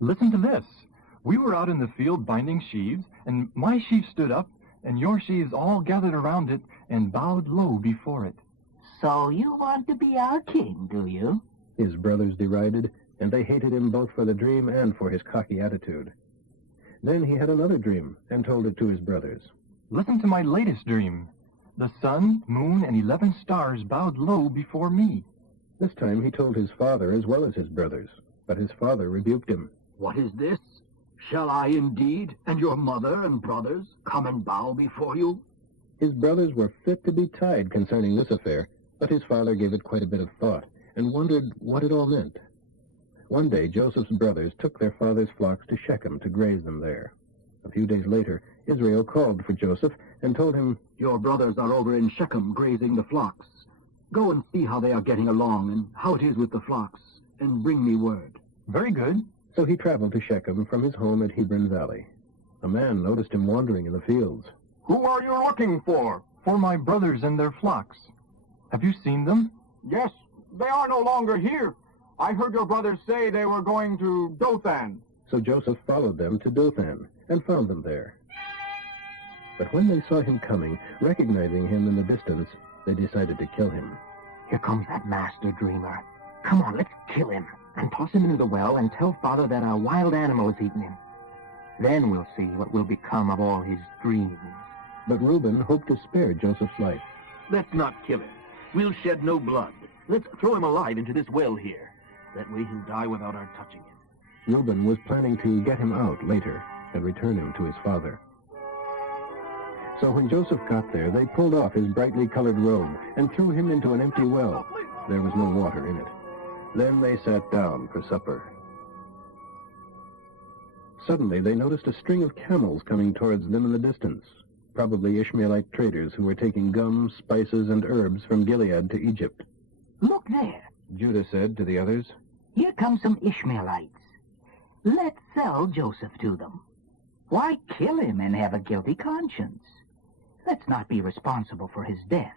Listen to this. We were out in the field binding sheaves, and my sheaf stood up, and your sheaves all gathered around it and bowed low before it. So you want to be our king, do you? His brothers derided, and they hated him both for the dream and for his cocky attitude. Then he had another dream and told it to his brothers. Listen to my latest dream. The sun, moon, and 11 stars bowed low before me. This time he told his father as well as his brothers, but his father rebuked him. What is this? Shall I indeed, and your mother and brothers, come and bow before you? His brothers were fit to be tied concerning this affair, but his father gave it quite a bit of thought and wondered what it all meant. One day Joseph's brothers took their father's flocks to Shechem to graze them there. A few days later, Israel called for Joseph and told him, Your brothers are over in Shechem grazing the flocks. Go and see how they are getting along and how it is with the flocks, and bring me word. Very good. So he traveled to Shechem from his home at Hebron Valley. A man noticed him wandering in the fields. Who are you looking for? For my brothers and their flocks. Have you seen them? Yes, they are no longer here. I heard your brothers say they were going to Dothan. So Joseph followed them to Dothan and found them there. But when they saw him coming, recognizing him in the distance, they decided to kill him. Here comes that master dreamer. Come on, let's kill him and toss him into the well and tell Father that a wild animal has eaten him. Then we'll see what will become of all his dreams. But Reuben hoped to spare Joseph's life. Let's not kill him. We'll shed no blood. Let's throw him alive into this well here. That way he'll die without our touching him. Reuben was planning to get him out later and return him to his father. So when Joseph got there, they pulled off his brightly colored robe and threw him into an empty well. There was no water in it. Then they sat down for supper. Suddenly they noticed a string of camels coming towards them in the distance, probably Ishmaelite traders who were taking gum, spices, and herbs from Gilead to Egypt. Look there. Judah said to the others, Here come some Ishmaelites. Let's sell Joseph to them. Why kill him and have a guilty conscience? Let's not be responsible for his death,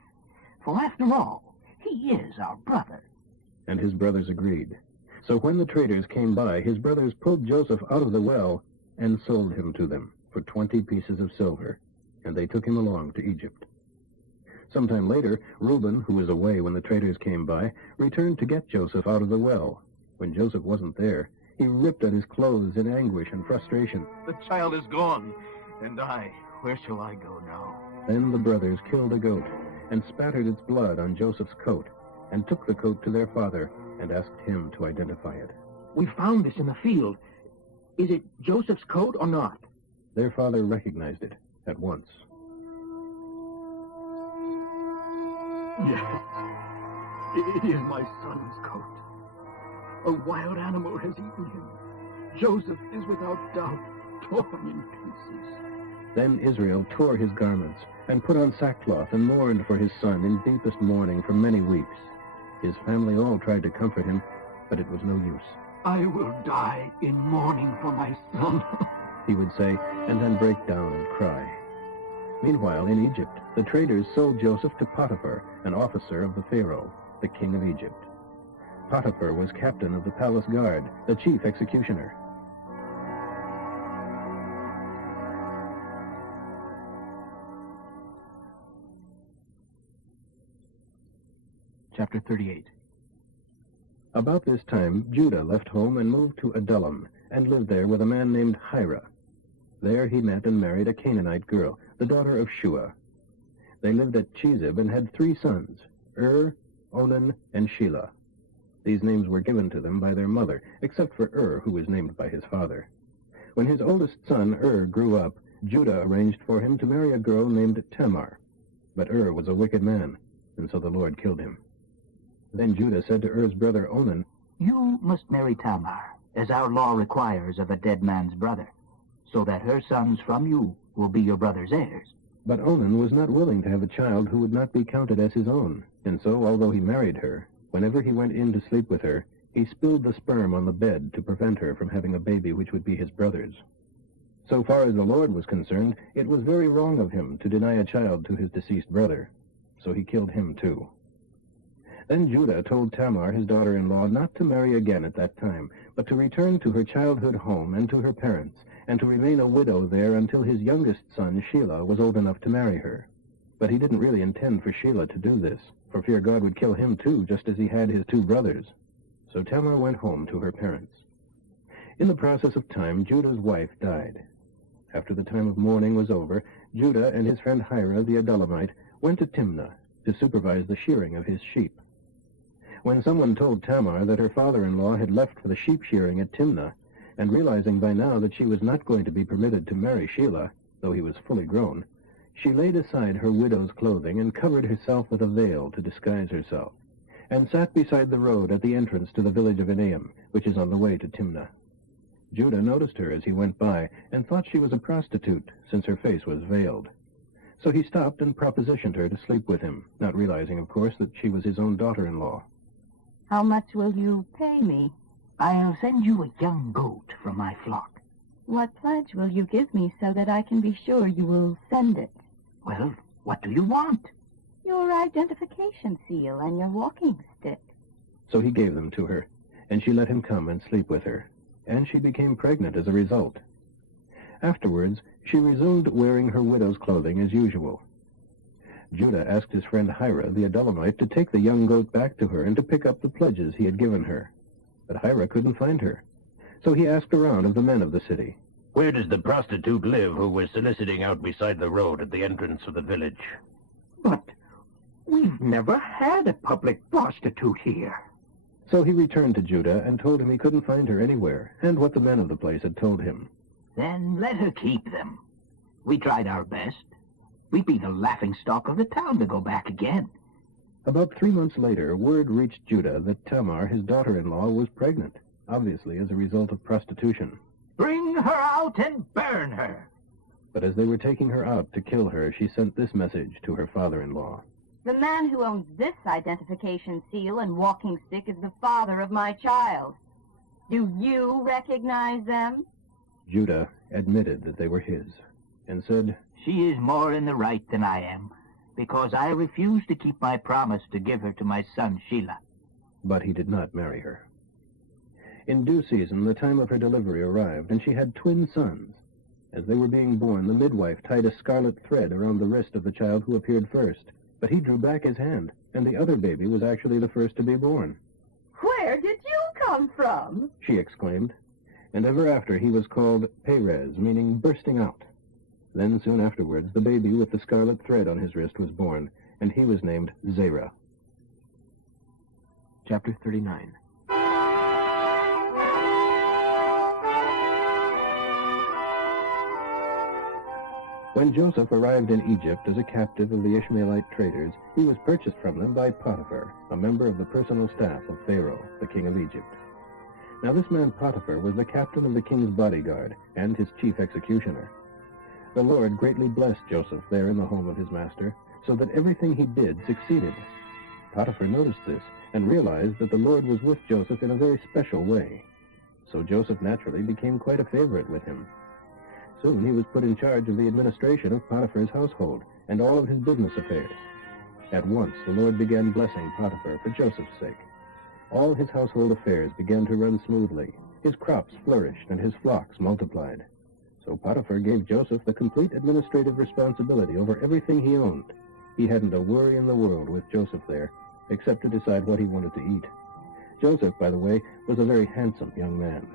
for after all, he is our brother. And his brothers agreed. So when the traders came by, his brothers pulled Joseph out of the well and sold him to them for 20 pieces of silver, and they took him along to Egypt. Sometime later, Reuben, who was away when the traders came by, returned to get Joseph out of the well. When Joseph wasn't there, he ripped at his clothes in anguish and frustration. The child is gone, and where shall I go now? Then the brothers killed a goat and spattered its blood on Joseph's coat and took the coat to their father and asked him to identify it. We found this in the field. Is it Joseph's coat or not? Their father recognized it at once. Yes, it is my son's coat. A wild animal has eaten him. Joseph is without doubt torn in pieces. Then Israel tore his garments and put on sackcloth and mourned for his son in deepest mourning for many weeks. His family all tried to comfort him, but it was no use. I will die in mourning for my son, he would say, and then break down and cry. Meanwhile, in Egypt, the traders sold Joseph to Potiphar, an officer of the Pharaoh, the king of Egypt. Potiphar was captain of the palace guard, the chief executioner. Chapter 38. About this time, Judah left home and moved to Adullam, and lived there with a man named Hira. There he met and married a Canaanite girl, the daughter of Shua. They lived at Chezib and had 3 sons, Onan, and Shelah. These names were given to them by their mother, except for who was named by his father. When his oldest son, grew up, Judah arranged for him to marry a girl named Tamar. But was a wicked man, and so the Lord killed him. Then Judah said to brother Onan, You must marry Tamar, as our law requires of a dead man's brother, so that her sons from you will be your brother's heirs. But Onan was not willing to have a child who would not be counted as his own, and so, although he married her, whenever he went in to sleep with her, he spilled the sperm on the bed to prevent her from having a baby which would be his brother's. So far as the Lord was concerned, it was very wrong of him to deny a child to his deceased brother, so he killed him too. Then Judah told Tamar, his daughter-in-law, not to marry again at that time, but to return to her childhood home and to her parents, and to remain a widow there until his youngest son, Shelah, was old enough to marry her. But he didn't really intend for Shelah to do this, for fear God would kill him too, just as he had his 2 brothers. So Tamar went home to her parents. In the process of time, Judah's wife died. After the time of mourning was over, Judah and his friend Hira the Adullamite went to Timnah to supervise the shearing of his sheep. When someone told Tamar that her father-in-law had left for the sheep shearing at Timnah, and realizing by now that she was not going to be permitted to marry Shelah, though he was fully grown, she laid aside her widow's clothing and covered herself with a veil to disguise herself, and sat beside the road at the entrance to the village of Enaim, which is on the way to Timnah. Judah noticed her as he went by, and thought she was a prostitute, since her face was veiled. So he stopped and propositioned her to sleep with him, not realizing, of course, that she was his own daughter-in-law. How much will you pay me? I'll send you a young goat from my flock. What pledge will you give me so that I can be sure you will send it? Well, what do you want? Your identification seal and your walking stick. So he gave them to her, and she let him come and sleep with her, and she became pregnant as a result. Afterwards, she resumed wearing her widow's clothing as usual. Judah asked his friend Hira the Adullamite to take the young goat back to her and to pick up the pledges he had given her. But Hira couldn't find her, so he asked around of the men of the city. Where does the prostitute live who was soliciting out beside the road at the entrance of the village? But we've never had a public prostitute here. So he returned to Judah and told him he couldn't find her anywhere, and what the men of the place had told him. Then let her keep them. We tried our best. We'd be the laughingstock of the town to go back again. About 3 months later, word reached Judah that Tamar, his daughter-in-law, was pregnant, obviously as a result of prostitution. Bring her out and burn her. But as they were taking her out to kill her, she sent this message to her father-in-law. The man who owns this identification seal and walking stick is the father of my child. Do you recognize them? Judah admitted that they were his, and said, She is more in the right than I am, because I refused to keep my promise to give her to my son Shelah. But he did not marry her. In due season, the time of her delivery arrived, and she had twin sons. As they were being born, the midwife tied a scarlet thread around the wrist of the child who appeared first, but he drew back his hand, and the other baby was actually the first to be born. Where did you come from? She exclaimed, and ever after he was called Perez, meaning bursting out. Then soon afterwards, the baby with the scarlet thread on his wrist was born, and he was named Zerah. Chapter 39. When Joseph arrived in Egypt as a captive of the Ishmaelite traders, he was purchased from them by Potiphar, a member of the personal staff of Pharaoh, the king of Egypt. Now this man Potiphar was the captain of the king's bodyguard and his chief executioner. The Lord greatly blessed Joseph there in the home of his master, so that everything he did succeeded. Potiphar noticed this and realized that the Lord was with Joseph in a very special way. So Joseph naturally became quite a favorite with him. Soon he was put in charge of the administration of Potiphar's household and all of his business affairs. At once the Lord began blessing Potiphar for Joseph's sake. All his household affairs began to run smoothly. His crops flourished and his flocks multiplied. So Potiphar gave Joseph the complete administrative responsibility over everything he owned. He hadn't a worry in the world with Joseph there, except to decide what he wanted to eat. Joseph, by the way, was a very handsome young man.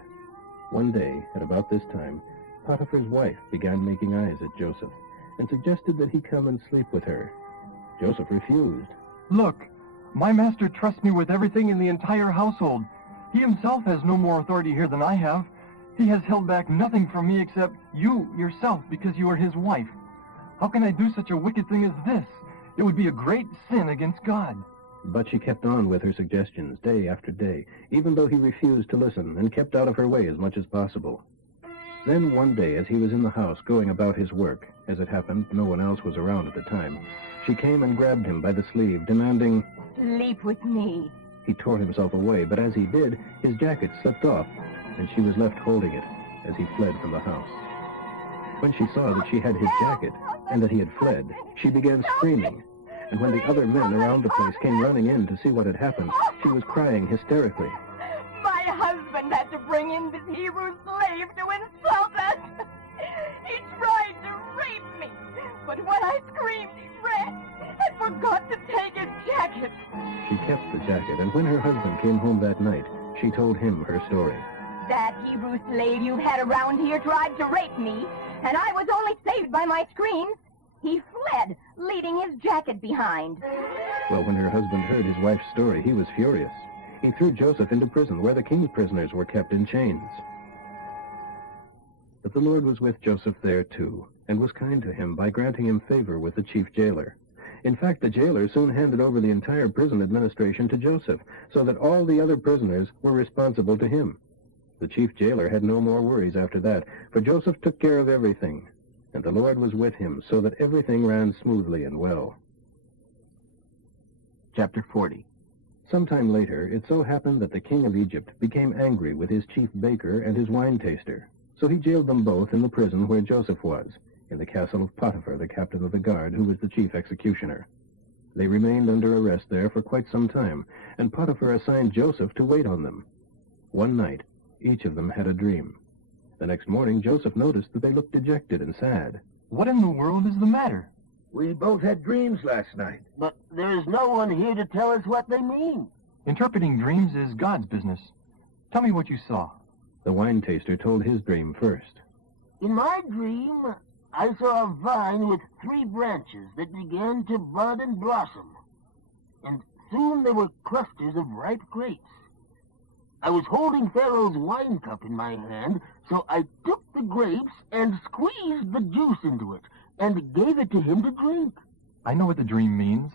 One day, at about this time, Potiphar's wife began making eyes at Joseph and suggested that he come and sleep with her. Joseph refused. Look, my master trusts me with everything in the entire household. He himself has no more authority here than I have. He has held back nothing from me except you yourself, because you are his wife. How can I do such a wicked thing as this? It would be a great sin against God. But she kept on with her suggestions day after day, even though he refused to listen and kept out of her way as much as possible. Then one day, as he was in the house going about his work, as it happened, no one else was around at the time, she came and grabbed him by the sleeve, demanding, Sleep with me. He tore himself away, but as he did, his jacket slipped off, and she was left holding it as he fled from the house. When she saw that she had his jacket and that he had fled, she began screaming. and when the other men around the place came running in to see what had happened, she was crying hysterically. My husband had to bring in this Hebrew slave to insult us. He tried to rape me, but when I screamed, he ran and forgot to take his jacket. She kept the jacket, and when her husband came home that night, she told him her story. That Hebrew slave you've had around here tried to rape me, and I was only saved by my screams. He fled, leaving his jacket behind. Well, when her husband heard his wife's story, he was furious. He threw Joseph into prison, where the king's prisoners were kept in chains. But the Lord was with Joseph there, too, and was kind to him by granting him favor with the chief jailer. In fact, the jailer soon handed over the entire prison administration to Joseph, so that all the other prisoners were responsible to him. The chief jailer had no more worries after that, for Joseph took care of everything, and the Lord was with him, so that everything ran smoothly and well. Chapter 40. Sometime later, it so happened that the king of Egypt became angry with his chief baker and his wine taster, so he jailed them both in the prison where Joseph was, in the castle of Potiphar, the captain of the guard, who was the chief executioner. They remained under arrest there for quite some time, and Potiphar assigned Joseph to wait on them. One night, each of them had a dream. The next morning, Joseph noticed that they looked dejected and sad. What in the world is the matter? We both had dreams last night. But there is no one here to tell us what they mean. Interpreting dreams is God's business. Tell me what you saw. The wine taster told his dream first. In my dream, I saw a vine with 3 branches that began to bud and blossom. And soon there were clusters of ripe grapes. I was holding Pharaoh's wine cup in my hand, so I took the grapes and squeezed the juice into it and gave it to him to drink. I know what the dream means.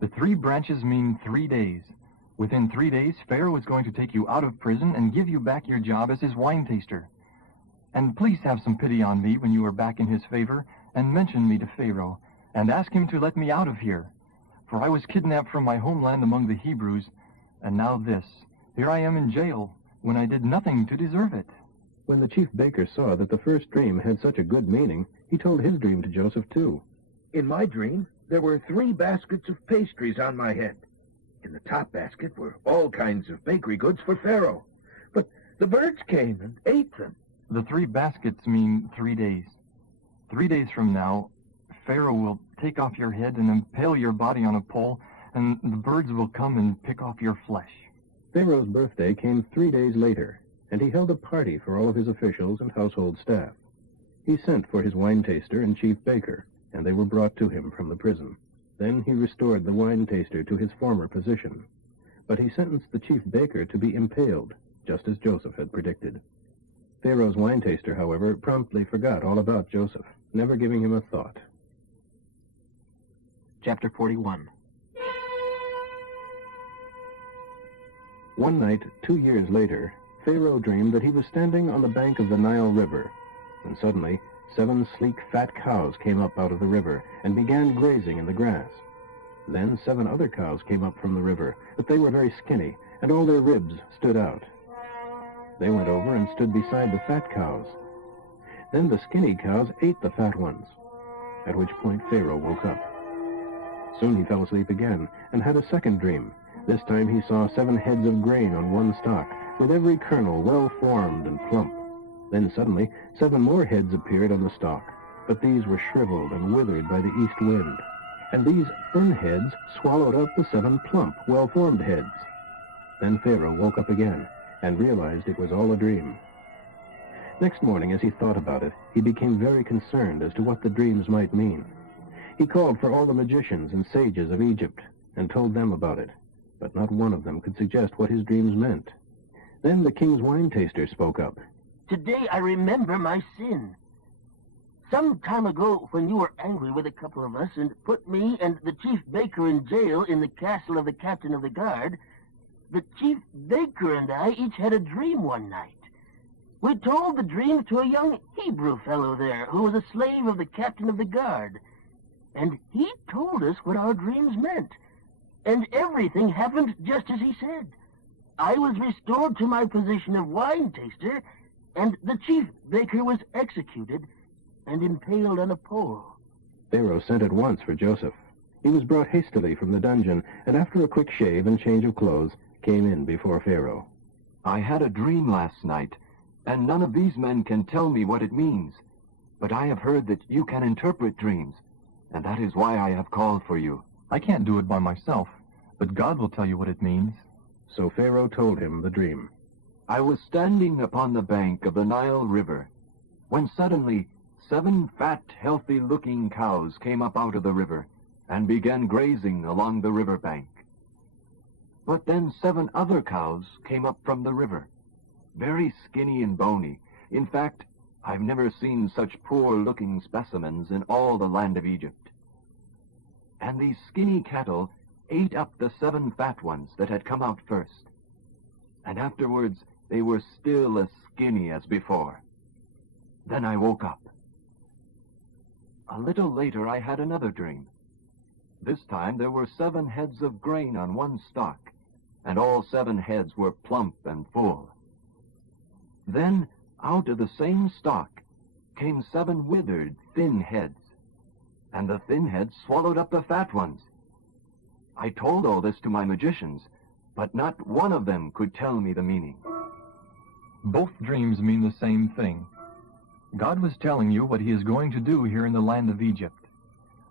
The 3 branches mean 3 days. Within 3 days, Pharaoh is going to take you out of prison and give you back your job as his wine taster. And please have some pity on me when you are back in his favor, and mention me to Pharaoh, and ask him to let me out of here. For I was kidnapped from my homeland among the Hebrews, and now this. Here I am in jail, when I did nothing to deserve it. When the chief baker saw that the first dream had such a good meaning, he told his dream to Joseph, too. In my dream, there were 3 baskets of pastries on my head. In the top basket were all kinds of bakery goods for Pharaoh. But the birds came and ate them. The 3 baskets mean 3 days. 3 days from now, Pharaoh will take off your head and impale your body on a pole, and the birds will come and pick off your flesh. Pharaoh's birthday came 3 days later, and he held a party for all of his officials and household staff. He sent for his wine taster and chief baker, and they were brought to him from the prison. Then he restored the wine taster to his former position. But he sentenced the chief baker to be impaled, just as Joseph had predicted. Pharaoh's wine taster, however, promptly forgot all about Joseph, never giving him a thought. Chapter 41. One night, 2 years later, Pharaoh dreamed that he was standing on the bank of the Nile River, and suddenly 7 sleek, fat cows came up out of the river and began grazing in the grass. Then 7 other cows came up from the river, but they were very skinny, and all their ribs stood out. They went over and stood beside the fat cows. Then the skinny cows ate the fat ones, at which point Pharaoh woke up. Soon he fell asleep again and had a second dream. This time he saw 7 heads of grain on one stalk, with every kernel well-formed and plump. Then suddenly 7 more heads appeared on the stalk, but these were shriveled and withered by the east wind. And these thin heads swallowed up the 7 plump, well-formed heads. Then Pharaoh woke up again and realized it was all a dream. Next morning, as he thought about it, he became very concerned as to what the dreams might mean. He called for all the magicians and sages of Egypt and told them about it, but not one of them could suggest what his dreams meant. Then the king's wine taster spoke up. Today I remember my sin. Some time ago, when you were angry with a couple of us and put me and the chief baker in jail in the castle of the captain of the guard, the chief baker and I each had a dream one night. We told the dream to a young Hebrew fellow there who was a slave of the captain of the guard, and he told us what our dreams meant. And everything happened just as he said. I was restored to my position of wine taster, and the chief baker was executed and impaled on a pole. Pharaoh sent at once for Joseph. He was brought hastily from the dungeon, and after a quick shave and change of clothes, came in before Pharaoh. I had a dream last night, and none of these men can tell me what it means. But I have heard that you can interpret dreams, and that is why I have called for you. I can't do it by myself, but God will tell you what it means. So Pharaoh told him the dream. I was standing upon the bank of the Nile River, when suddenly 7 fat, healthy-looking cows came up out of the river and began grazing along the river bank. But then 7 other cows came up from the river, very skinny and bony. In fact, I've never seen such poor-looking specimens in all the land of Egypt. And these skinny cattle ate up the 7 fat ones that had come out first. And afterwards, they were still as skinny as before. Then I woke up. A little later, I had another dream. This time, there were 7 heads of grain on one stalk, and all 7 heads were plump and full. Then, out of the same stalk, came 7 withered, thin heads, and the thin heads swallowed up the fat ones. I told all this to my magicians, but not one of them could tell me the meaning. Both dreams mean the same thing. God was telling you what he is going to do here in the land of Egypt.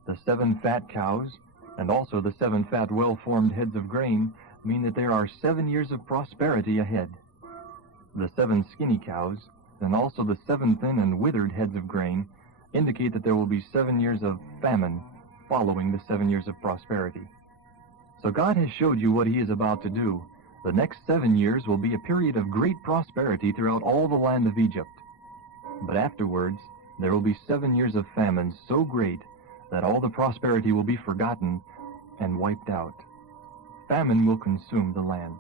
The 7 fat cows, and also the 7 fat well-formed heads of grain, mean that there are 7 years of prosperity ahead. The 7 skinny cows, and also the 7 thin and withered heads of grain, indicate that there will be 7 years of famine following the 7 years of prosperity. So God has showed you what he is about to do. The next 7 years will be a period of great prosperity throughout all the land of Egypt. But afterwards, there will be 7 years of famine so great that all the prosperity will be forgotten and wiped out. Famine will consume the land.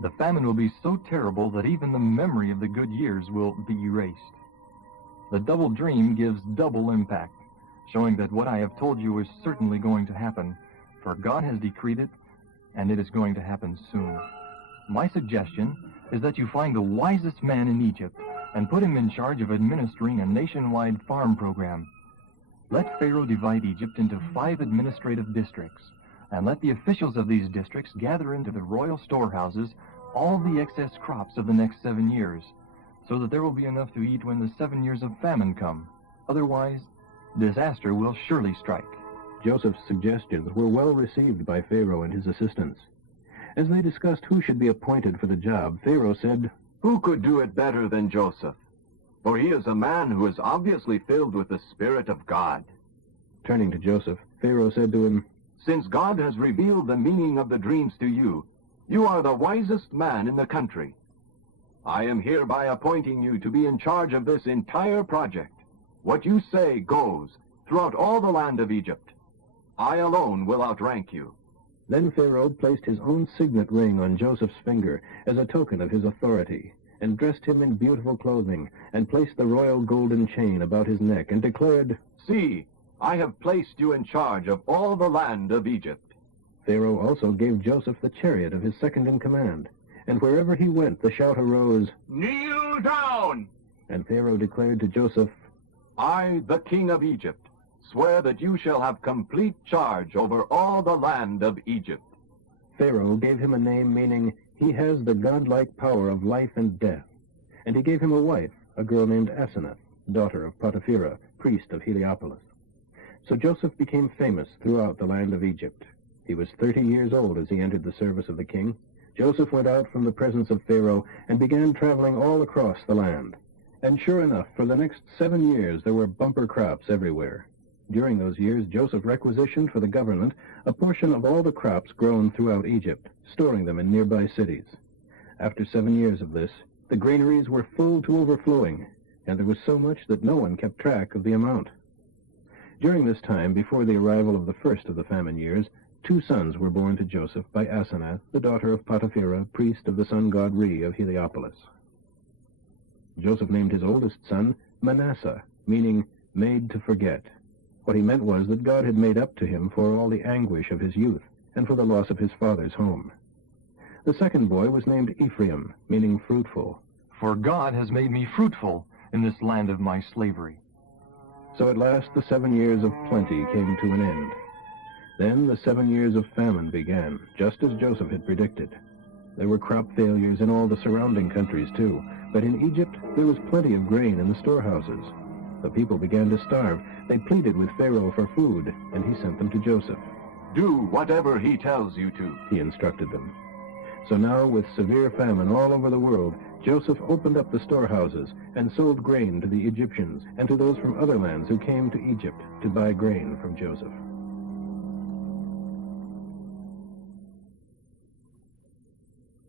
The famine will be so terrible that even the memory of the good years will be erased. The double dream gives double impact, showing that what I have told you is certainly going to happen, for God has decreed it, and it is going to happen soon. My suggestion is that you find the wisest man in Egypt and put him in charge of administering a nationwide farm program. Let Pharaoh divide Egypt into 5 administrative districts, and let the officials of these districts gather into the royal storehouses all the excess crops of the next 7 years, so that there will be enough to eat when the 7 years of famine come. Otherwise, disaster will surely strike. Joseph's suggestions were well received by Pharaoh and his assistants. As they discussed who should be appointed for the job, Pharaoh said, Who could do it better than Joseph? For he is a man who is obviously filled with the Spirit of God. Turning to Joseph, Pharaoh said to him, Since God has revealed the meaning of the dreams to you, you are the wisest man in the country. I am hereby appointing you to be in charge of this entire project. What you say goes throughout all the land of Egypt. I alone will outrank you. Then Pharaoh placed his own signet ring on Joseph's finger as a token of his authority, and dressed him in beautiful clothing, and placed the royal golden chain about his neck, and declared, See, I have placed you in charge of all the land of Egypt. Pharaoh also gave Joseph the chariot of his second-in-command, and wherever he went the shout arose, Kneel down! And Pharaoh declared to Joseph, I, the king of Egypt, swear that you shall have complete charge over all the land of Egypt. Pharaoh gave him a name meaning, he has the godlike power of life and death. And he gave him a wife, a girl named Asenath, daughter of Potipherah, priest of Heliopolis. So Joseph became famous throughout the land of Egypt. He was 30 years old as he entered the service of the king. Joseph went out from the presence of Pharaoh and began traveling all across the land. And sure enough, for the next 7 years there were bumper crops everywhere. During those years, Joseph requisitioned for the government a portion of all the crops grown throughout Egypt, storing them in nearby cities. After 7 years of this, the granaries were full to overflowing, and there was so much that no one kept track of the amount. During this time, before the arrival of the first of the famine years, 2 sons were born to Joseph by Asenath, the daughter of Potipherah, priest of the sun god Re of Heliopolis. Joseph named his oldest son Manasseh, meaning made to forget. What he meant was that God had made up to him for all the anguish of his youth and for the loss of his father's home. The second boy was named Ephraim, meaning fruitful. For God has made me fruitful in this land of my slavery. So at last the 7 years of plenty came to an end. Then the 7 years of famine began, just as Joseph had predicted. There were crop failures in all the surrounding countries, too, but in Egypt there was plenty of grain in the storehouses. The people began to starve. They pleaded with Pharaoh for food, and he sent them to Joseph. Do whatever he tells you to, he instructed them. So now, with severe famine all over the world, Joseph opened up the storehouses and sold grain to the Egyptians and to those from other lands who came to Egypt to buy grain from Joseph.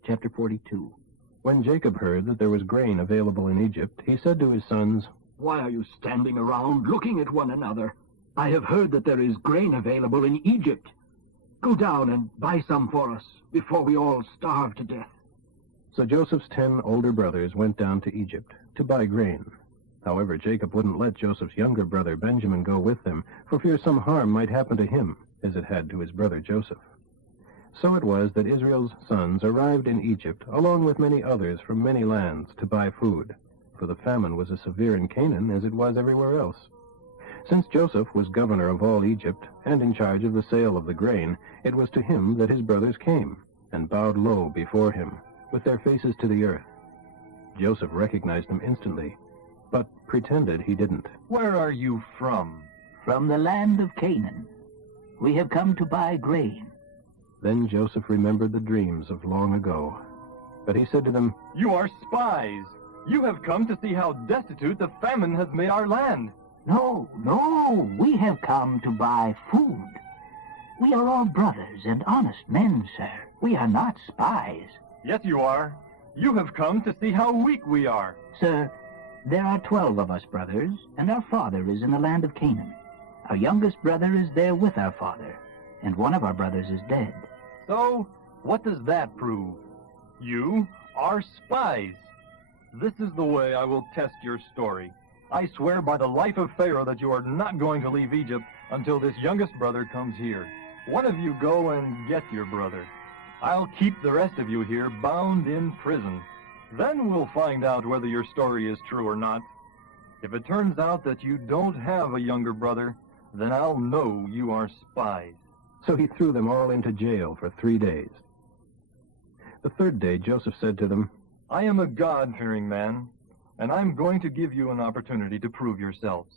Chapter 42. When Jacob heard that there was grain available in Egypt, he said to his sons, Why are you standing around looking at one another? I have heard that there is grain available in Egypt. Go down and buy some for us before we all starve to death. So Joseph's 10 older brothers went down to Egypt to buy grain. However, Jacob wouldn't let Joseph's younger brother Benjamin go with them, for fear some harm might happen to him, as it had to his brother Joseph. So it was that Israel's sons arrived in Egypt, along with many others from many lands, to buy food, for the famine was as severe in Canaan as it was everywhere else. Since Joseph was governor of all Egypt, and in charge of the sale of the grain, it was to him that his brothers came, and bowed low before him, with their faces to the earth. Joseph recognized them instantly, but pretended he didn't. Where are you from? From the land of Canaan. We have come to buy grain. Then Joseph remembered the dreams of long ago. But he said to them, You are spies. You have come to see how destitute the famine has made our land. No, we have come to buy food. We are all brothers and honest men, sir. We are not spies. Yes, you are. You have come to see how weak we are. Sir, there are 12 of us brothers, and our father is in the land of Canaan. Our youngest brother is there with our father, and one of our brothers is dead. So, what does that prove? You are spies. This is the way I will test your story. I swear by the life of Pharaoh that you are not going to leave Egypt until this youngest brother comes here. One of you go and get your brother. I'll keep the rest of you here bound in prison. Then we'll find out whether your story is true or not. If it turns out that you don't have a younger brother, then I'll know you are spies. So he threw them all into jail for 3 days. The third day Joseph said to them, I am a God-fearing man, and I'm going to give you an opportunity to prove yourselves.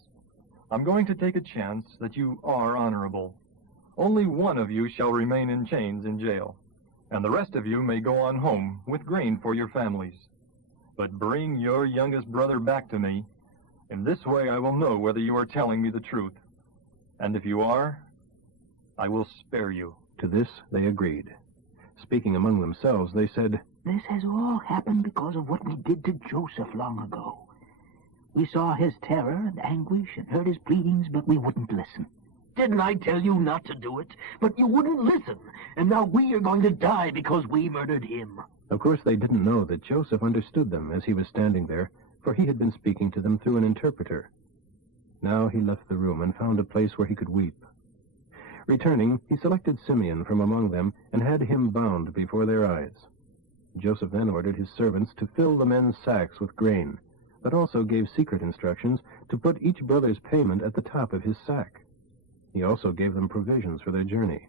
I'm going to take a chance that you are honorable. Only one of you shall remain in chains in jail, and the rest of you may go on home with grain for your families. But bring your youngest brother back to me. In this way I will know whether you are telling me the truth. And if you are, I will spare you. To this they agreed. Speaking among themselves, they said, This has all happened because of what we did to Joseph long ago. We saw his terror and anguish and heard his pleadings, but we wouldn't listen. Didn't I tell you not to do it? But you wouldn't listen, and now we are going to die because we murdered him. Of course they didn't know that Joseph understood them as he was standing there, for he had been speaking to them through an interpreter. Now he left the room and found a place where he could weep. Returning, he selected Simeon from among them and had him bound before their eyes. Joseph then ordered his servants to fill the men's sacks with grain, but also gave secret instructions to put each brother's payment at the top of his sack. He also gave them provisions for their journey.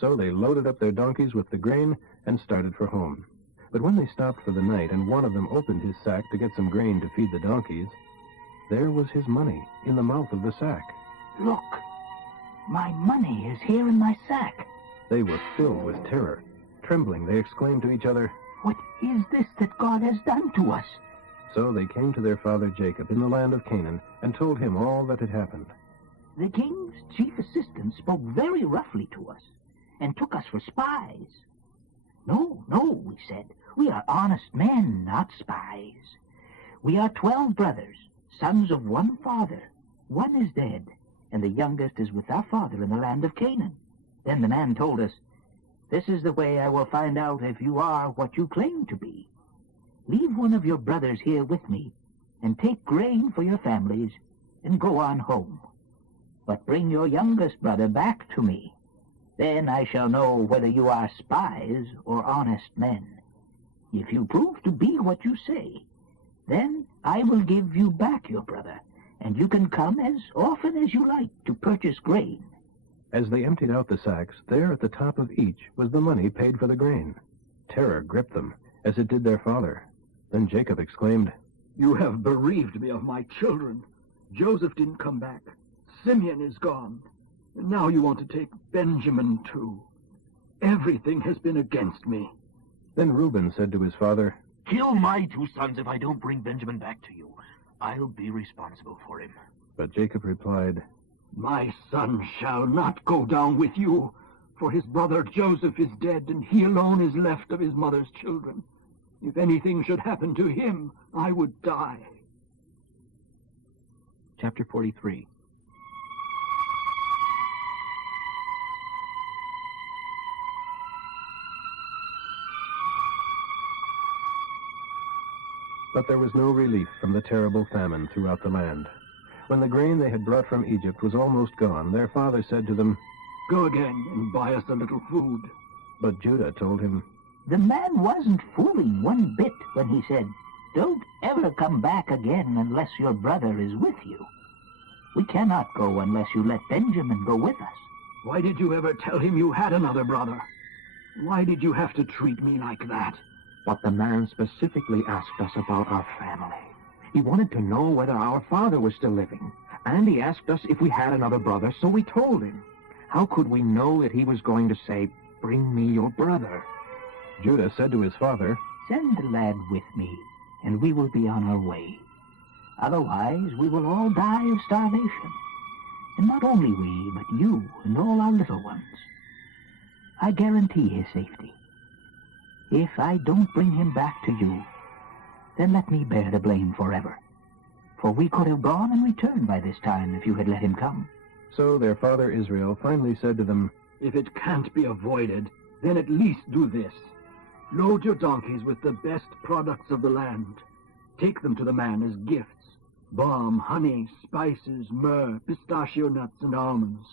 So they loaded up their donkeys with the grain and started for home. But when they stopped for the night and one of them opened his sack to get some grain to feed the donkeys, there was his money in the mouth of the sack. Look, my money is here in my sack. They were filled with terror. Trembling, they exclaimed to each other, What is this that God has done to us? So they came to their father Jacob in the land of Canaan and told him all that had happened. The king's chief assistant spoke very roughly to us and took us for spies. No, we said. We are honest men, not spies. We are 12 brothers, sons of one father. One is dead, and the youngest is with our father in the land of Canaan. Then the man told us, This is the way I will find out if you are what you claim to be. Leave one of your brothers here with me, and take grain for your families, and go on home. But bring your youngest brother back to me. Then I shall know whether you are spies or honest men. If you prove to be what you say, then I will give you back your brother, and you can come as often as you like to purchase grain. As they emptied out the sacks, there at the top of each was the money paid for the grain. Terror gripped them, as it did their father. Then Jacob exclaimed, You have bereaved me of my children. Joseph didn't come back. Simeon is gone. And now you want to take Benjamin, too. Everything has been against me. Then Reuben said to his father, Kill my 2 sons if I don't bring Benjamin back to you. I'll be responsible for him. But Jacob replied, My son shall not go down with you, for his brother Joseph is dead, and he alone is left of his mother's children. If anything should happen to him, I would die. Chapter 43. But there was no relief from the terrible famine throughout the land. When the grain they had brought from Egypt was almost gone, their father said to them, Go again and buy us a little food. But Judah told him, The man wasn't fooling one bit when he said, Don't ever come back again unless your brother is with you. We cannot go unless you let Benjamin go with us. Why did you ever tell him you had another brother? Why did you have to treat me like that? But the man specifically asked us about our family. He wanted to know whether our father was still living, and he asked us if we had another brother, so we told him. How could we know that he was going to say, Bring me your brother? Judah said to his father, Send the lad with me, and we will be on our way. Otherwise, we will all die of starvation. And not only we, but you and all our little ones. I guarantee his safety. If I don't bring him back to you, then let me bear the blame forever. For we could have gone and returned by this time if you had let him come. So their father Israel finally said to them, If it can't be avoided, then at least do this. Load your donkeys with the best products of the land. Take them to the man as gifts. Balm, honey, spices, myrrh, pistachio nuts, and almonds.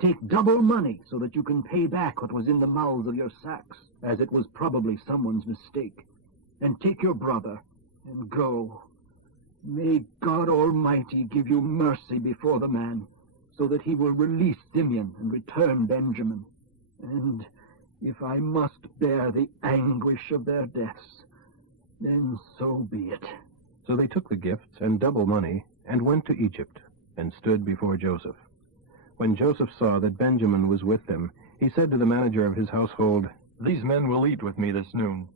Take double money so that you can pay back what was in the mouths of your sacks, as it was probably someone's mistake. And take your brother, and go. May God Almighty give you mercy before the man, so that he will release Simeon and return Benjamin. And if I must bear the anguish of their deaths, then so be it. So they took the gifts and double money and went to Egypt and stood before Joseph. When Joseph saw that Benjamin was with them, he said to the manager of his household, These men will eat with me this noon.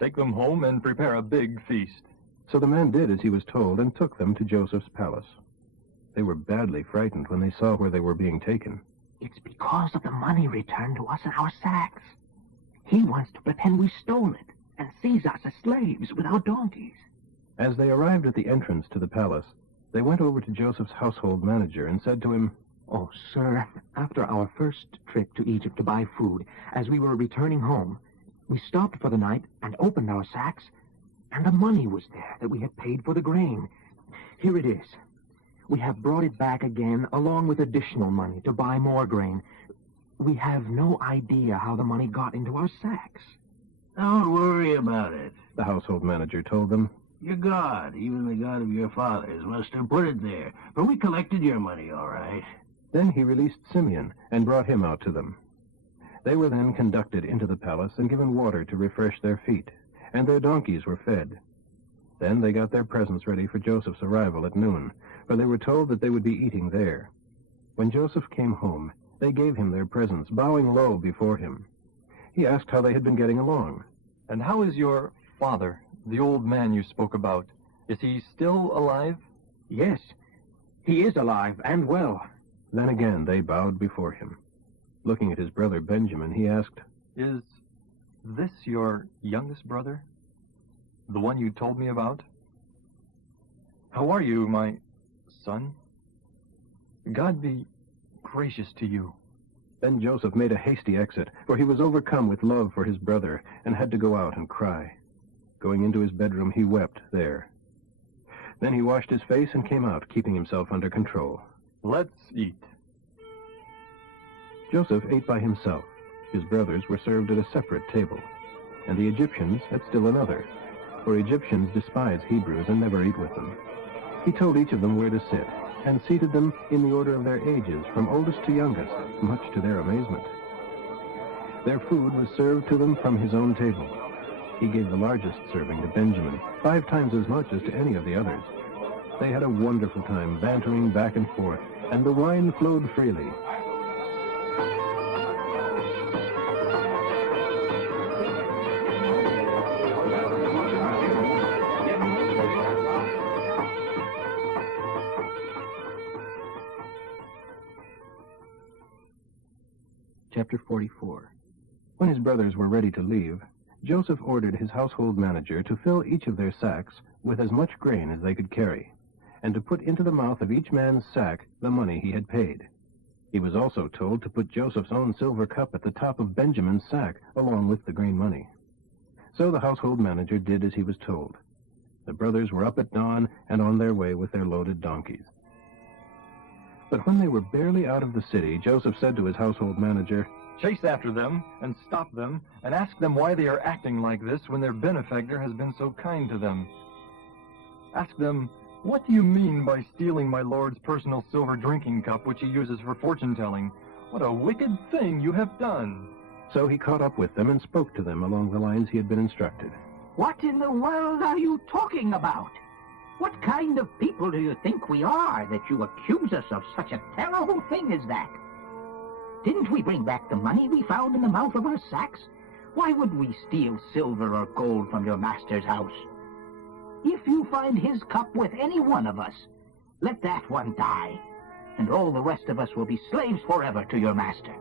Take them home and prepare a big feast. So the man did as he was told and took them to Joseph's palace. They were badly frightened when they saw where they were being taken. It's because of the money returned to us in our sacks. He wants to pretend we stole it and seize us as slaves with our donkeys. As they arrived at the entrance to the palace, they went over to Joseph's household manager and said to him, Oh, sir, after our first trip to Egypt to buy food, as we were returning home, we stopped for the night and opened our sacks, and the money was there that we had paid for the grain. Here it is. We have brought it back again, along with additional money to buy more grain. We have no idea how the money got into our sacks. Don't worry about it. The household manager told them. Your God, even the God of your fathers, must have put it there. But we collected your money, all right. Then he released Simeon and brought him out to them. They were then conducted into the palace and given water to refresh their feet, and their donkeys were fed. Then they got their presents ready for Joseph's arrival at noon, for they were told that they would be eating there. When Joseph came home, they gave him their presents, bowing low before him. He asked how they had been getting along. And how is your father, the old man you spoke about? Is he still alive? Yes, he is alive and well. Then again they bowed before him. Looking at his brother Benjamin, he asked, Is this your youngest brother? The one you told me about? How are you, my son? God be gracious to you. Then Joseph made a hasty exit, for he was overcome with love for his brother and had to go out and cry. Going into his bedroom, he wept there. Then he washed his face and came out, keeping himself under control. Let's eat. Joseph ate by himself. His brothers were served at a separate table, and the Egyptians at still another, for Egyptians despise Hebrews and never eat with them. He told each of them where to sit, and seated them in the order of their ages, from oldest to youngest, much to their amazement. Their food was served to them from his own table. He gave the largest serving to Benjamin, 5 times as much as to any of the others. They had a wonderful time bantering back and forth, and the wine flowed freely. Chapter 44. When his brothers were ready to leave, Joseph ordered his household manager to fill each of their sacks with as much grain as they could carry, and to put into the mouth of each man's sack the money he had paid. He was also told to put Joseph's own silver cup at the top of Benjamin's sack, along with the grain money. So the household manager did as he was told. The brothers were up at dawn and on their way with their loaded donkeys. But when they were barely out of the city, Joseph said to his household manager, "Chase after them and stop them and ask them why they are acting like this when their benefactor has been so kind to them. Ask them, what do you mean by stealing my lord's personal silver drinking cup which he uses for fortune-telling? What a wicked thing you have done." So he caught up with them and spoke to them along the lines he had been instructed. What in the world are you talking about? What kind of people do you think we are that you accuse us of such a terrible thing as that? Didn't we bring back the money we found in the mouth of our sacks? Why would we steal silver or gold from your master's house? If you find his cup with any one of us, let that one die, and all the rest of us will be slaves forever to your master.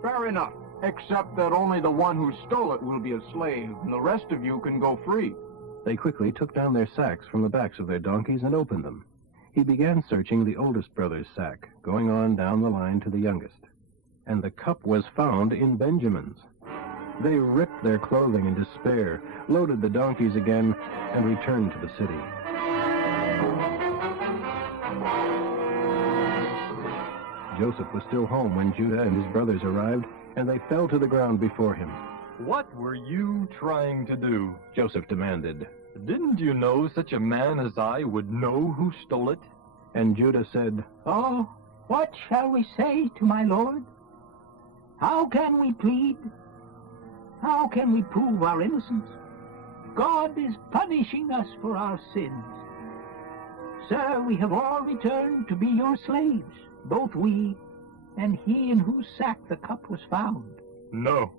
Fair enough, except that only the one who stole it will be a slave, and the rest of you can go free. They quickly took down their sacks from the backs of their donkeys and opened them. He began searching the oldest brother's sack, going on down the line to the youngest. And the cup was found in Benjamin's. They ripped their clothing in despair, loaded the donkeys again, and returned to the city. Joseph was still home when Judah and his brothers arrived, and they fell to the ground before him. "What were you trying to do?" Joseph demanded. "Didn't you know such a man as I would know who stole it?" And Judah said, Oh, what shall we say to my lord? How can we plead? How can we prove our innocence? God is punishing us for our sins. Sir, we have all returned to be your slaves, both we and he in whose sack the cup was found." "No.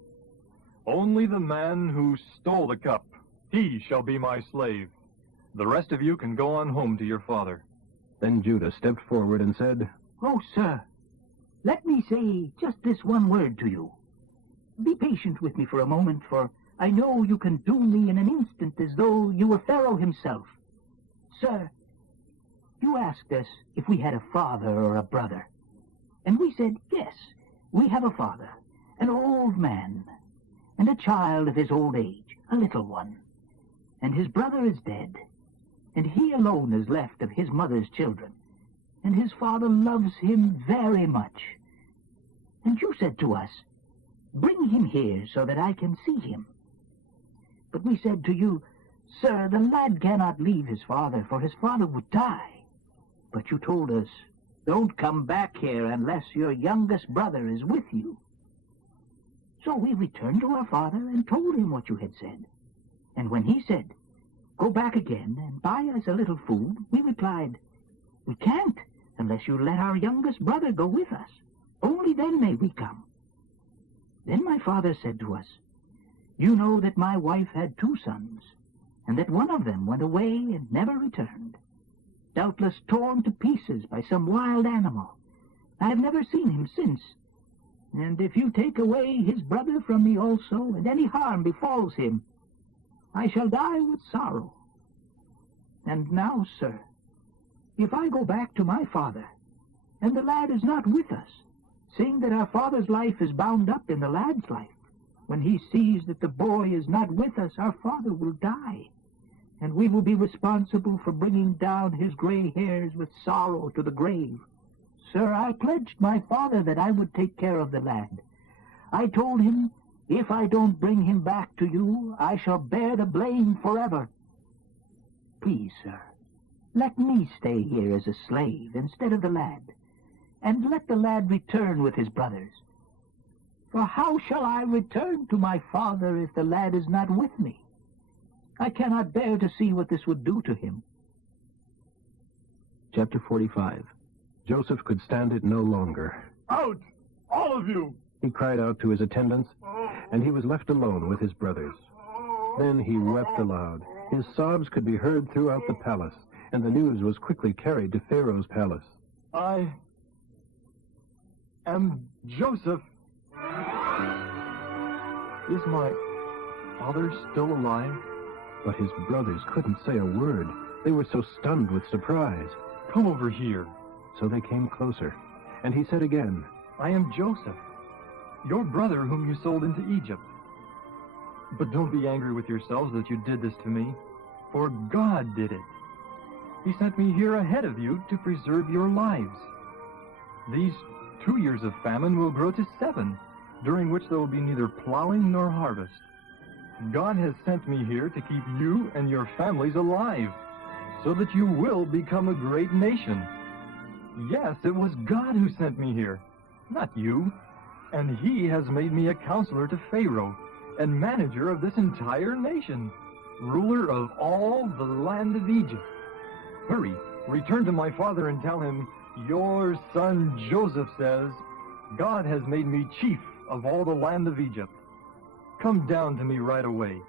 Only the man who stole the cup. He shall be my slave. The rest of you can go on home to your father." Then Judah stepped forward and said, "Oh, sir, let me say just this one word to you. Be patient with me for a moment, for I know you can do me in an instant as though you were Pharaoh himself. Sir, you asked us if we had a father or a brother. And we said, yes, we have a father, an old man, and a child of his old age, a little one. And his brother is dead, and he alone is left of his mother's children, and his father loves him very much. And you said to us, bring him here so that I can see him. But we said to you, sir, the lad cannot leave his father, for his father would die. But you told us, don't come back here unless your youngest brother is with you. So we returned to our father and told him what you had said. And when he said, go back again and buy us a little food, we replied, we can't unless you let our youngest brother go with us. Only then may we come. Then my father said to us, you know that my wife had 2 sons, and that one of them went away and never returned, doubtless torn to pieces by some wild animal. I have never seen him since. And if you take away his brother from me also, and any harm befalls him, I shall die with sorrow. And now, sir, if I go back to my father, and the lad is not with us, seeing that our father's life is bound up in the lad's life, when he sees that the boy is not with us, our father will die, and we will be responsible for bringing down his gray hairs with sorrow to the grave. Sir, I pledged my father that I would take care of the lad. I told him, if I don't bring him back to you, I shall bear the blame forever. Please, sir, Let me stay here as a slave instead of the lad, and let the lad return with his brothers. For how shall I return to my father if the lad is not with me? I cannot bear to see what this would do to him." Chapter 45. Joseph could stand it no longer. "Out! All of you!" He cried out to his attendants, and he was left alone with his brothers. Then he wept aloud. His sobs could be heard throughout the palace, and the news was quickly carried to Pharaoh's palace. "I am Joseph. Is my father still alive?" But his brothers couldn't say a word. They were so stunned with surprise. "Come over here." So they came closer, and he said again, "I am Joseph, your brother whom you sold into Egypt. But don't be angry with yourselves that you did this to me, for God did it. He sent me here ahead of you to preserve your lives. These 2 years of famine will grow to 7, during which there will be neither plowing nor harvest. God has sent me here to keep you and your families alive, so that you will become a great nation. Yes, it was God who sent me here, not you. And he has made me a counselor to Pharaoh and manager of this entire nation, ruler of all the land of Egypt. Hurry, return to my father and tell him, your son Joseph says, God has made me chief of all the land of Egypt. Come down to me right away.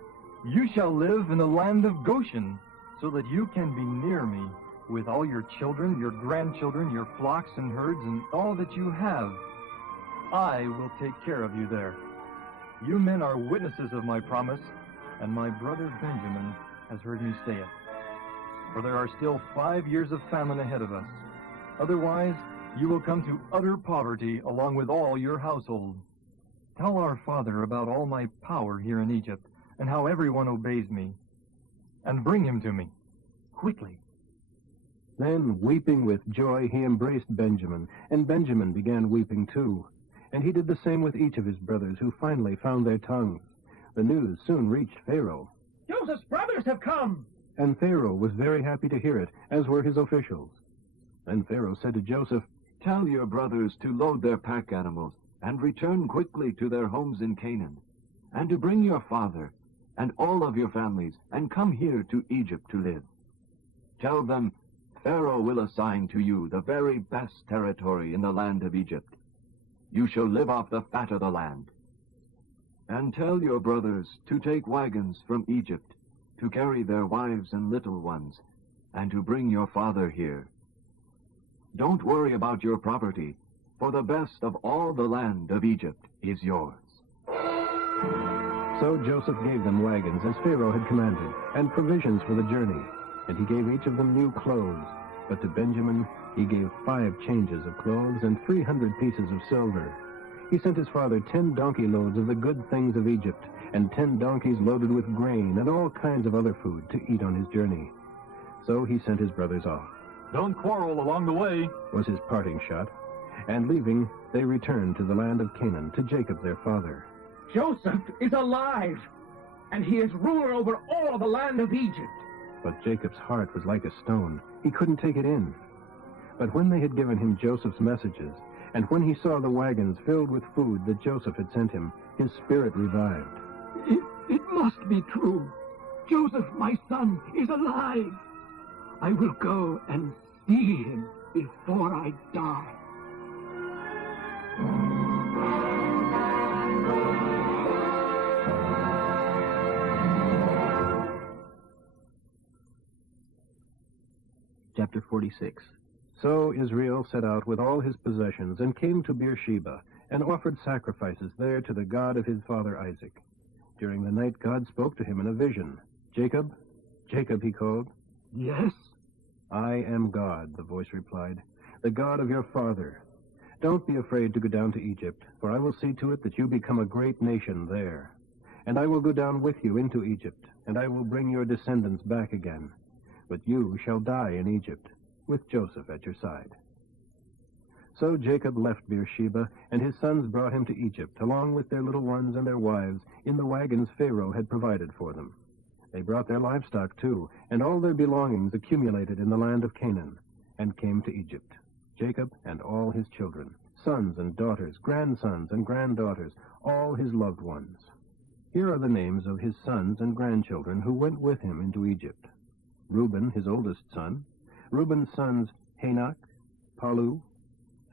You shall live in the land of Goshen, so that you can be near me with all your children, your grandchildren, your flocks and herds, and all that you have. I will take care of you there. You men are witnesses of my promise, and my brother Benjamin has heard me say it. For there are still 5 years of famine ahead of us. Otherwise, you will come to utter poverty along with all your household. Tell our father about all my power here in Egypt, and how everyone obeys me. And bring him to me, quickly." Then, weeping with joy, he embraced Benjamin, and Benjamin began weeping too. And he did the same with each of his brothers, who finally found their tongues. The news soon reached Pharaoh. "Joseph's brothers have come!" And Pharaoh was very happy to hear it, as were his officials. Then Pharaoh said to Joseph, "Tell your brothers to load their pack animals and return quickly to their homes in Canaan, and to bring your father and all of your families and come here to Egypt to live. Tell them, Pharaoh will assign to you the very best territory in the land of Egypt. You shall live off the fat of the land. And tell your brothers to take wagons from Egypt to carry their wives and little ones, and to bring your father here. Don't worry about your property, for the best of all the land of Egypt is yours." So Joseph gave them wagons, as Pharaoh had commanded, and provisions for the journey. And he gave each of them new clothes. But to Benjamin he gave 5 changes of clothes and 300 pieces of silver. He sent his father 10 donkey loads of the good things of Egypt, and 10 donkeys loaded with grain and all kinds of other food to eat on his journey. So he sent his brothers off. "Don't quarrel along the way," was his parting shot. And leaving, they returned to the land of Canaan, to Jacob their father. "Joseph is alive, and he is ruler over all of the land of Egypt." But Jacob's heart was like a stone. He couldn't take it in. But when they had given him Joseph's messages, and when he saw the wagons filled with food that Joseph had sent him, his spirit revived. It must be true. Joseph, my son, is alive. I will go and see him before I die. Chapter 46. So Israel set out with all his possessions and came to Beersheba and offered sacrifices there to the God of his father Isaac. During the night God spoke to him in a vision. "Jacob, Jacob," he called. Yes? "I am God," the voice replied, "the God of your father. Don't be afraid to go down to Egypt, for I will see to it that you become a great nation there. And I will go down with you into Egypt, and I will bring your descendants back again. But you shall die in Egypt, with Joseph at your side." So Jacob left Beersheba, and his sons brought him to Egypt, along with their little ones and their wives, in the wagons Pharaoh had provided for them. They brought their livestock, too, and all their belongings accumulated in the land of Canaan, and came to Egypt. Jacob and all his children, sons and daughters, grandsons and granddaughters, all his loved ones. Here are the names of his sons and grandchildren who went with him into Egypt. Reuben, his oldest son. Reuben's sons Hanok, Palu,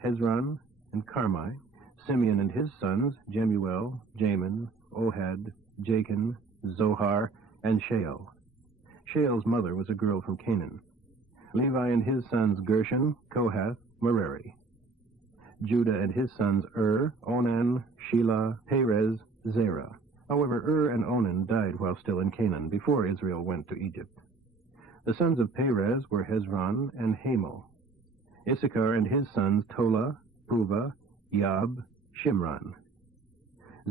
Hezron, and Carmi. Simeon and his sons Jemuel, Jamin, Ohad, Jachin, Zohar, and Sheol. Sheol's mother was a girl from Canaan. Levi and his sons Gershon, Kohath, Merari. Judah and his sons Onan, Shelah, Perez, Zerah. However, and Onan died while still in Canaan, before Israel went to Egypt. The sons of Perez were Hezron and Hamel. Issachar and his sons Tola, Puvah, Yab, Shimron.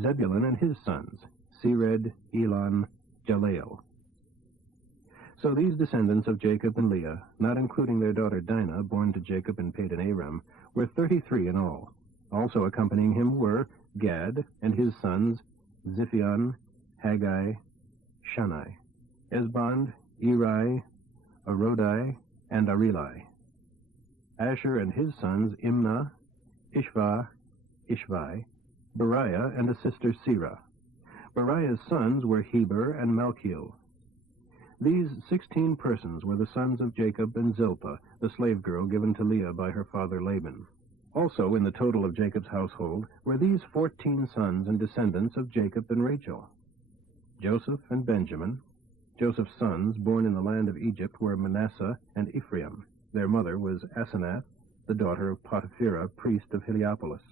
Zebulun and his sons, Sered, Elon, Jaleel. So these descendants of Jacob and Leah, not including their daughter Dinah, born to Jacob in Padan Aram, were 33 in all. Also accompanying him were Gad and his sons, Ziphion, Haggai, Shammai, Esbond, Eri, Arodai, and Arilai. Asher and his sons, Imnah, Ishvah, Ishvai, Beriah, and a sister Serah. Beriah's sons were Heber and Malchiel. These 16 persons were the sons of Jacob and Zilpah, the slave girl given to Leah by her father Laban. Also in the total of Jacob's household were these 14 sons and descendants of Jacob and Rachel. Joseph and Benjamin. Joseph's sons, born in the land of Egypt, were Manasseh and Ephraim. Their mother was Asenath, the daughter of Potipherah, priest of Heliopolis.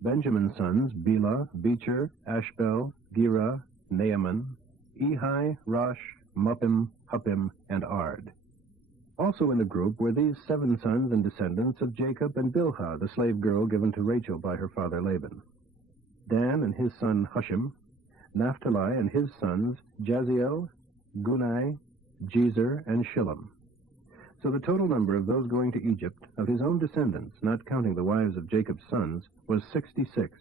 Benjamin's sons, Bela, Becher, Ashbel, Gera, Naaman, Ehi, Rosh, Muppim, Huppim, and Ard. Also in the group were these 7 sons and descendants of Jacob and Bilhah, the slave girl given to Rachel by her father Laban. Dan and his son Hushim, Naphtali and his sons Jaziel, Gunai, Jezer, and Shillem. So the total number of those going to Egypt, of his own descendants, not counting the wives of Jacob's sons, was 66.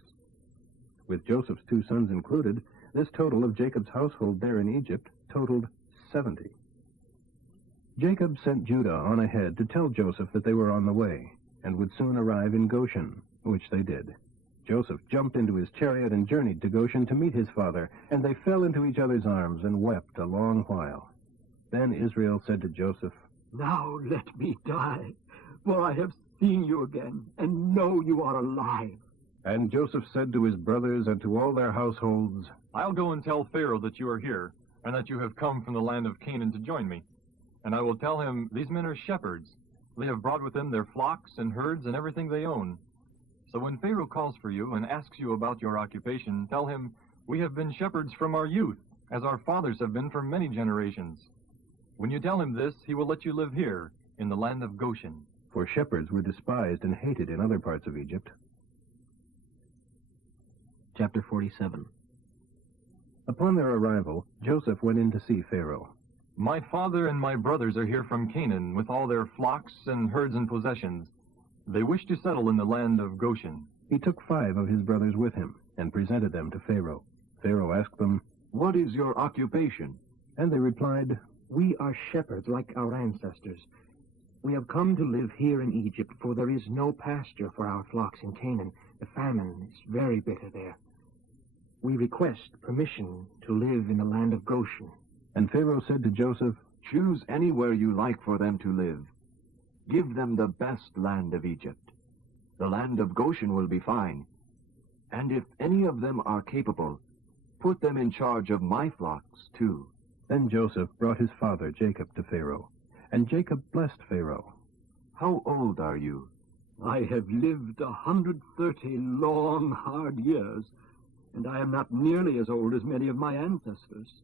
With Joseph's 2 sons included, this total of Jacob's household there in Egypt totaled 70. Jacob sent Judah on ahead to tell Joseph that they were on the way, and would soon arrive in Goshen, which they did. Joseph jumped into his chariot and journeyed to Goshen to meet his father, and they fell into each other's arms and wept a long while. Then Israel said to Joseph, "Now let me die, for I have seen you again, and know you are alive." And Joseph said to his brothers and to all their households, "I'll go and tell Pharaoh that you are here, and that you have come from the land of Canaan to join me. And I will tell him, these men are shepherds. They have brought with them their flocks and herds and everything they own. So when Pharaoh calls for you and asks you about your occupation, tell him, we have been shepherds from our youth, as our fathers have been for many generations. When you tell him this, he will let you live here, in the land of Goshen." For shepherds were despised and hated in other parts of Egypt. Chapter 47. Upon their arrival, Joseph went in to see Pharaoh. "My father and my brothers are here from Canaan, with all their flocks and herds and possessions. They wish to settle in the land of Goshen." He took 5 of his brothers with him, and presented them to Pharaoh. Pharaoh asked them, "What is your occupation?" And they replied, We are shepherds like our ancestors. We have come to live here in Egypt, for there is no pasture for our flocks in Canaan. The famine is very bitter there. We request permission to live in the land of Goshen." And Pharaoh said to Joseph, "Choose anywhere you like for them to live. Give them the best land of Egypt. The land of Goshen will be fine. And if any of them are capable, put them in charge of my flocks, too." Then Joseph brought his father Jacob to Pharaoh, and Jacob blessed Pharaoh. "How old are you?" "I have lived 130 long, hard years, and I am not nearly as old as many of my ancestors."